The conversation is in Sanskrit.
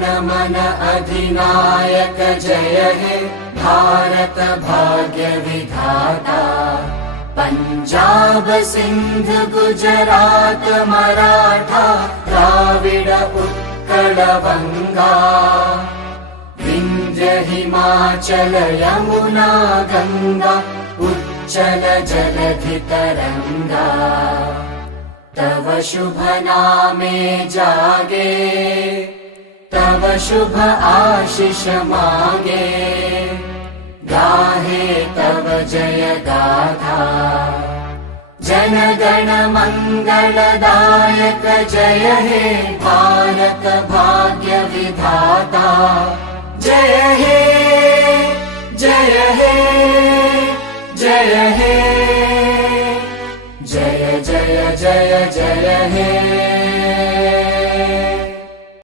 मन अधिनायक जय हे भारत भाग्य विधाता। पंजाब सिंध गुजरात मराठा द्राविड उत्कल बंगा। विंध्य हिमाचल यमुना गंगा उच्चल जलधि तरंगा। तव शुभ नामे जागे तव शुभ आशीष मागे। गाहे तव जय गाथा जन गण मंगलदायक जय हे भारत भाग्य विधाता। जय हे जय हे जय हे जय जय जय जय हे।